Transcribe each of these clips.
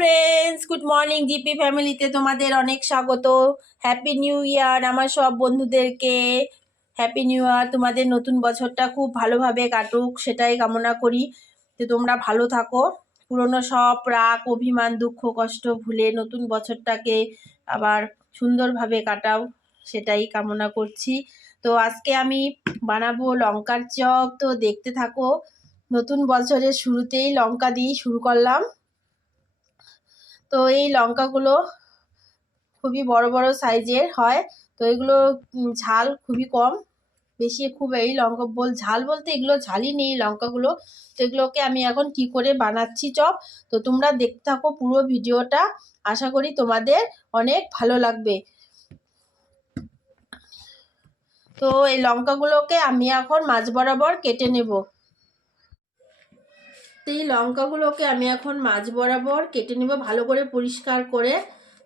Friends good morning GP ফ্যামিলিতে তোমাদের অনেক স্বাগত। হ্যাপি নিউ ইয়ার আমার সব বন্ধুদেরকে। হ্যাপি নিউ ইয়ার তোমাদের নতুন বছরটা খুব ভালোভাবে কাটুক, সেটাই কামনা করি। যে তোমরা ভালো থাকো, পুরনো সব রাগ, অভিমান, দুঃখ, কষ্ট ভুলে নতুন বছরটাকে আবার সুন্দরভাবে কাটাও, সেটাই কামনা করছি। তো আজকে আমি বানাবো লঙ্কার চপ, তো দেখতে থাকো, নতুন বছরের শুরুতেই লঙ্কা দিয়েই শুরু করলাম। তো এই লঙ্কাগুলো খুবই বড় বড় সাইজের হয়। তো এগুলো ঝাল খুবই কম। বেশি খুব এই লঙ্কা বল, ঝাল বলতে এগুলো ঝালই নেই লঙ্কাগুলো। তো এগুলোকে আমি এখন কি করে বানাচ্ছি চপ? তো তোমরা দেখতে থাকো পুরো ভিডিওটা। আশা করি তোমাদের অনেক ভালো লাগবে। তো এই লঙ্কাগুলোকে আমি এখন মাছ বরাবর কেটে নেব। তো এই লঙ্কাগুলোকে আমি এখন মাছ বরাবর কেটে নেব, ভালো করে পরিষ্কার করে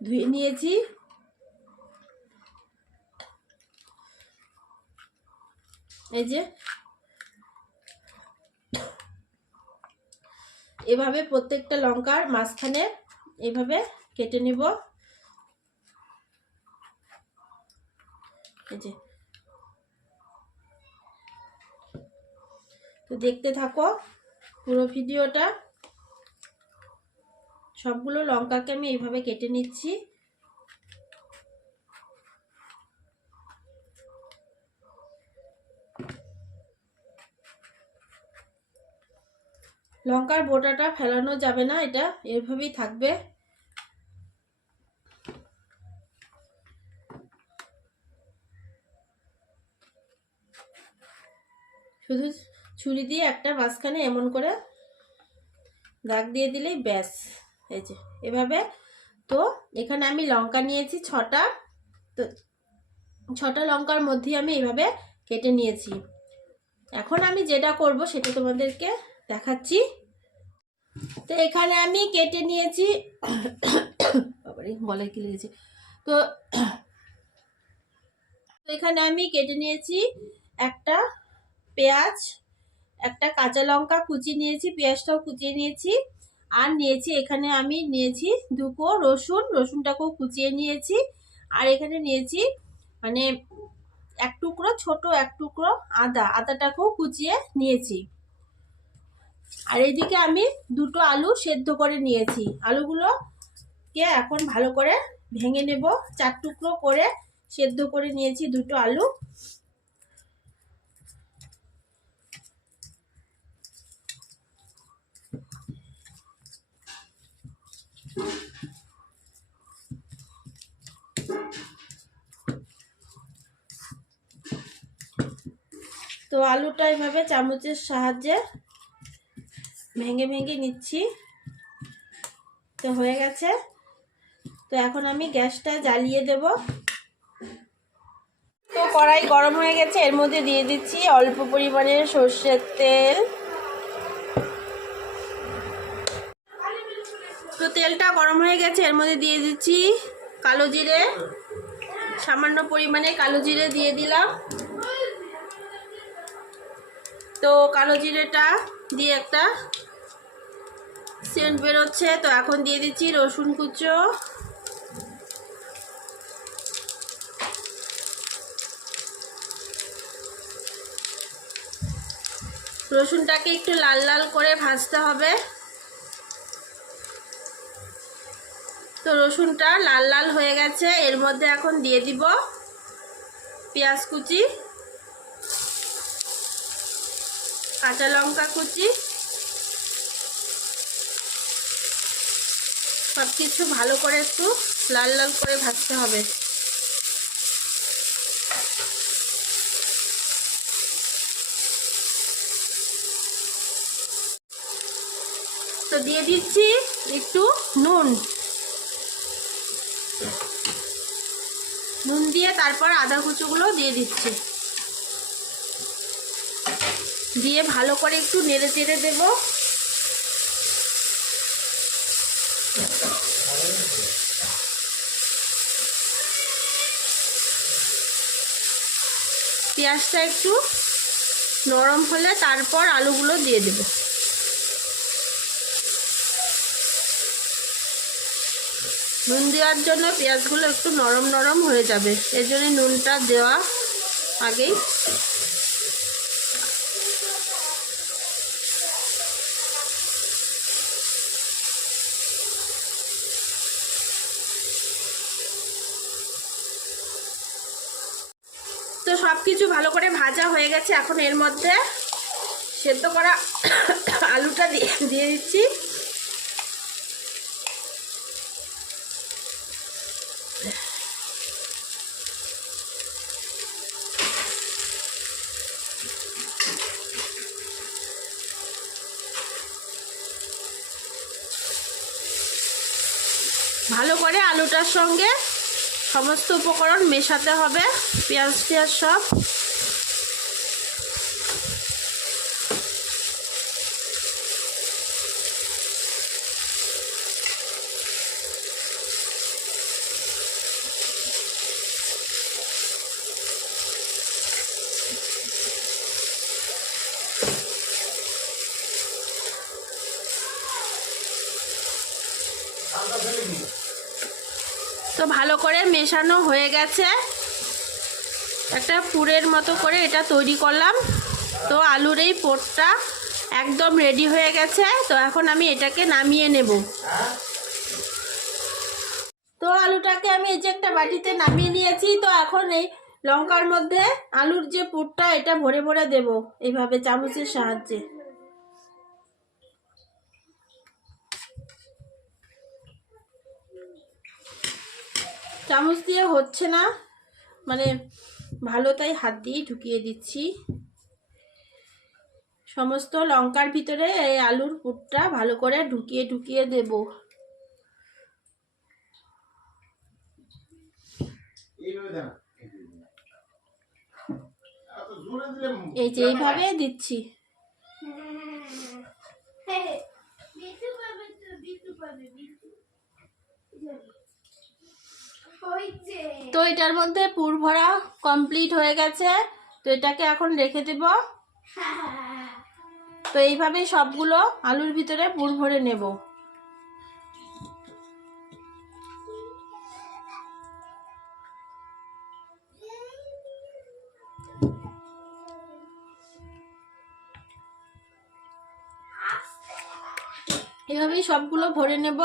ধুয়ে নিয়েছি। এই যে এভাবে প্রত্যেকটা লঙ্কার মাঝখানে এভাবে কেটে নিব। এই যে তো দেখতে থাকো পুরো ভিডিওটা। সবগুলো লঙ্কাকে আমি এইভাবে কেটে নিচ্ছি। লঙ্কার বোটাটা ফেলানো যাবে না, এটা এভাবেই থাকবে। শুধু ছুরি দিয়ে একটা মাঝখানে এমন করে দাগ দিয়ে দিলেই ব্যাস। এই যে, এভাবে। তো এখানে আমি লঙ্কা নিয়েছি ছটা। তো ছটা লঙ্কার মধ্যে আমি এভাবে কেটে নিয়েছি। এখন আমি যেটা করব সেটা তোমাদেরকে দেখাচ্ছি। তো এখানে আমি কেটে নিয়েছি বলে কি লেগেছে? তো তো এখানে আমি কেটে নিয়েছি একটা পেঁয়াজ একটা কাঁচা লঙ্কা কুচি নিয়েছি, পেঁয়াজটাও কুচিয়ে নিয়েছি, আর নিয়েছি এখানে আমি নিয়েছি দুকো রসুন, রসুনটাকেও কুচিয়ে নিয়েছি, আর এখানে নিয়েছি মানে এক টুকরো, ছোট এক টুকরো আদা, আদাটাকেও কুচিয়ে নিয়েছি। আর এইদিকে আমি দুটো আলু সেদ্ধ করে নিয়েছি। আলুগুলোকে এখন ভালো করে ভেঙে নেব। চার টুকরো করে সেদ্ধ করে নিয়েছি দুটো আলু। তো আলুটা এইভাবে চামচের সাহায্যে ভেঙে ভেঙে নিচ্ছি। তো হয়ে গেছে। তো এখন আমি গ্যাসটা জ্বালিয়ে দেব। তো কড়াই গরম হয়ে গেছে, এর মধ্যে দিয়ে দিচ্ছি অল্প পরিমাণে সর্ষের তেল। তো তেলটা গরম হয়ে গেছে, এর মধ্যে দিয়ে দিচ্ছি কালো জিরে। সামান্য পরিমাণে কালো জিরে দিয়ে দিলাম। তো কালো জিরেটা দিয়ে একটা সেন্ট বেরোচ্ছে, তো এখন দিয়ে দিচ্ছি রসুন কুচো। রসুনটাকে একটু লাল লাল করে ভাজতে হবে। তো রসুনটা লাল লাল হয়ে গেছে। এর মধ্যে এখন দিয়ে দিব পেঁয়াজ কুচি, কাঁচা লঙ্কা কুচি সব কিছু ভালো করে একটু লাল লাল করে ভাজতে হবে। তো দিয়ে দিচ্ছি একটু নুন। নুন দিয়ে তারপর আদা কুচোগুলো দিয়ে দিচ্ছি। দিয়ে ভালো করে একটু নেড়ে চেড়ে দেবো। পেঁয়াজটা একটু নরম হলে তারপর আলুগুলো দিয়ে দেব। নুন দেওয়ার জন্য পেঁয়াজগুলো একটু নরম নরম হয়ে যাবে। এর জন্য নুনটা দেওয়া আগেই। তো সব কিছু ভালো করে ভাজা হয়ে গেছে। এখন এর মধ্যে সেদ্ধ করা আলুটা দিয়ে দিয়ে দিচ্ছি। ভালো করে আলুটার সঙ্গে সমস্ত উপকরণ মেশাতে হবে পেঁয়াজ টিয়াজ সব। তো ভালো করে মেশানো হয়ে গেছে। একটা পুরের মতো করে এটা তৈরি করলাম। তো আলুর এই পোটটা একদম রেডি হয়ে গেছে। তো এখন আমি এটাকে নামিয়ে নেব। তো আলুটাকে আমি এই যে একটা বাটিতে নামিয়ে নিয়েছি। তো এখন এই লঙ্কার মধ্যে আলুর যে পুরটা, এটা ভরে ভরে দেব। এইভাবে চামচের সাহায্যে। চামচ দিয়ে হচ্ছে না। মানে ভালো তাই হাত দিয়ে ঢুকিয়ে দিচ্ছি। সমস্ত লঙ্কার ভিতরে এই আলুর পুরটা ভালো করে ঢুকিয়ে ঢুকিয়ে দেব। এই যে এইভাবে দিচ্ছি। তো এটার মধ্যে পুর ভরা কমপ্লিট হয়ে গেছে। তো এটাকে এখন রেখে দেব। তো এইভাবেই সবগুলো আলুর ভিতরে পুর ভরে নেব। এভাবেই সবগুলো ভরে নেব।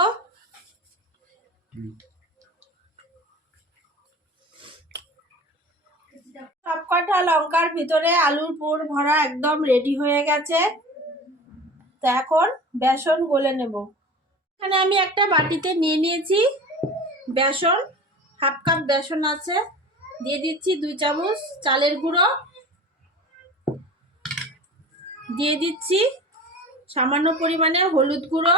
সবকটা লঙ্কার ভিতরে আলুর পুর ভরা একদম রেডি হয়ে গেছে। তো এখন বেসন গলে নেব। এখানে আমি একটা বাটিতে নিয়ে নিয়েছি বেসন, হাফ কাপ বেসন আছে। দিয়ে দিচ্ছি দুই চামচ চালের গুঁড়ো। দিয়ে দিচ্ছি সামান্য পরিমাণে হলুদ গুঁড়ো।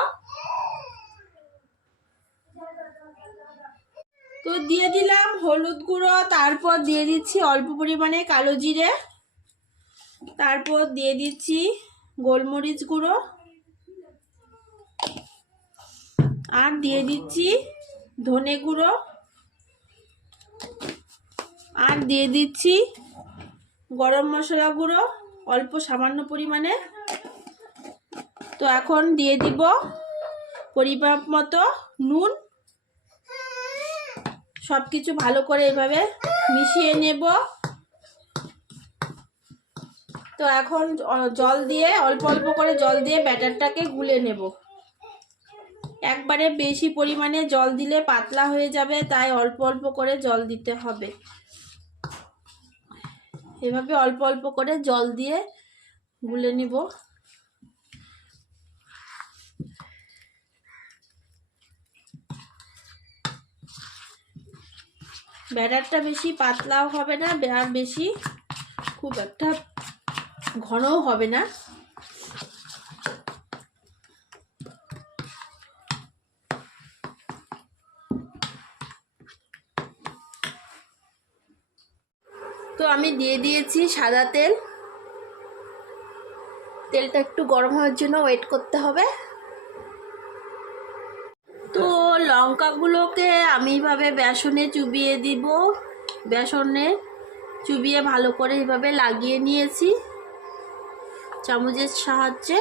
তো দিয়ে দিলাম হলুদ গুঁড়ো, তারপর দিয়ে দিচ্ছি অল্প পরিমাণে কালো জিরে। তারপর দিয়ে দিচ্ছি গোলমরিচ গুঁড়ো। আর দিয়ে দিচ্ছি ধনে গুঁড়ো। আর দিয়ে দিচ্ছি গরম মশলা গুঁড়ো, অল্প সামান্য পরিমাণে। তো এখন দিয়ে দিব পরিমাপ মতো নুন। সব কিছু ভালো করে এভাবে মিশিয়ে নেব। তো এখন জল দিয়ে, অল্প অল্প করে জল দিয়ে ব্যাটারটাকে গুলে নেব। একবারে বেশি পরিমাণে জল দিলে পাতলা হয়ে যাবে, তাই অল্প অল্প করে জল দিতে হবে। এভাবে অল্প অল্প করে জল দিয়ে গুলে নিব। ব্যাটারটা বেশি পাতলাও হবে না, আর বেশি খুব একটা ঘনও হবে না। তো আমি দিয়ে দিয়েছি সাদা তেল। তেলটা একটু গরম হওয়ার জন্য ওয়েট করতে হবে। তো লঙ্কাগুলোকে আমি এইভাবে বেসনে চুবিয়ে দিব। বেসনে চুবিয়ে ভালো করে এইভাবে লাগিয়ে নিয়েছি চামচের সাহায্যে।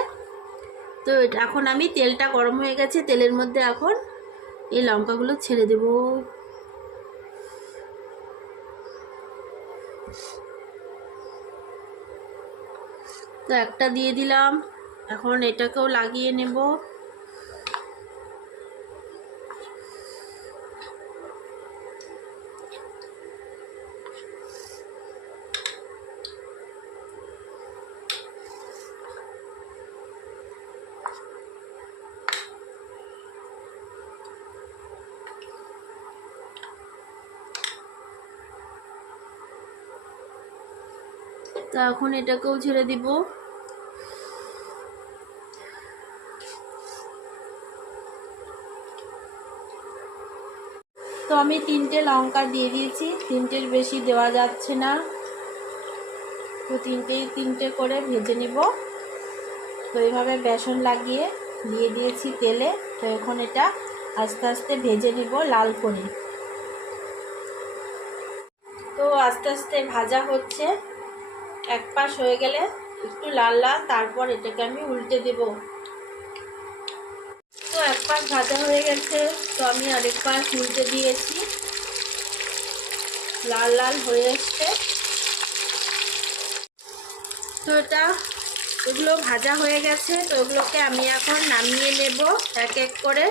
তো এখন আমি তেলটা গরম হয়ে গেছে, তেলের মধ্যে এখন এই লঙ্কাগুলো ছেড়ে দেব। তো একটা দিয়ে দিলাম, এখন এটাকেও লাগিয়ে নেব। তো এখন এটাকেও ছেড়ে দিব। তো আমি তিনটে লঙ্কা দিয়ে দিয়েছি। তিনটের বেশি দেওয়া যাচ্ছে না। তো তিনটে তিনটে করে ভেজে নিব। তো এইভাবে বেসন লাগিয়ে দিয়ে দিয়েছি তেলে। তো এখন এটা আস্তে আস্তে ভেজে নিব লাল করে। তো আস্তে আস্তে ভাজা হচ্ছে। এক পাশ হয়ে গেলে একটু লাল লাল, তারপর এটাকে আমি উল্টে দেব। তো এক পাশ ভাজা হয়ে গেছে, তো আমি আরেক পাশ উল্টে দিয়েছি। লাল লাল হয়ে এসছে তো এটা, এগুলো ভাজা হয়ে গেছে, তো ওগুলোকে আমি এখন নামিয়ে নেব এক এক করে।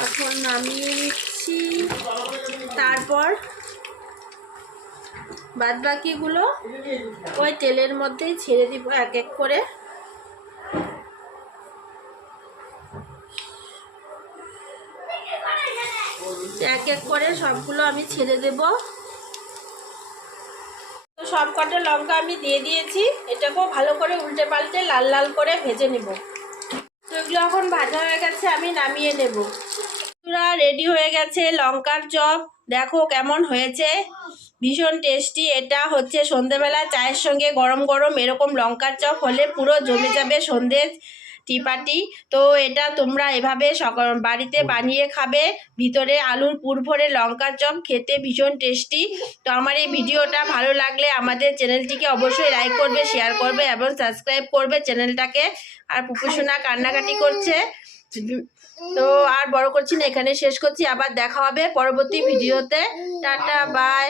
এখন নামিয়ে নিচ্ছি। তারপর বাদ বাকিগুলো ওই তেলের মধ্যেই ছেড়ে দিব এক এক করে। এক এক করে সবগুলো আমি ছেড়ে দেব। তো সব কটা লঙ্কা আমি দিয়ে দিয়েছি। এটাকেও ভালো করে উল্টে পাল্টে লাল লাল করে ভেজে নেব। এখন ভাজা হয়ে গেছে, আমি নামিয়ে নেব। পুরা রেডি হয়ে গেছে লঙ্কার চপ। দেখো কেমন হয়েছে। ভীষণ টেস্টি এটা হচ্ছে সন্ধেবেলা, চায়ের সঙ্গে গরম গরম এরকম লঙ্কার চপ হলে পুরো জমে যাবে সন্ধে টি পার্টি তো এটা তোমরা এভাবে সকাল বাড়িতে বানিয়ে খাবে। ভিতরে আলুর পুর ভরে লঙ্কার চপ খেতে ভীষণ টেস্টি তো আমার এই ভিডিওটা ভালো লাগলে আমাদের চ্যানেলটিকে অবশ্যই লাইক করবে শেয়ার করবে এবং সাবস্ক্রাইব করবে চ্যানেলটাকে। আর পুপুসোনা কান্নাকাটি করছে। তো আর বড় করছি না এখানে শেষ করছি। আবার দেখা হবে পরবর্তী ভিডিওতে। Tata bye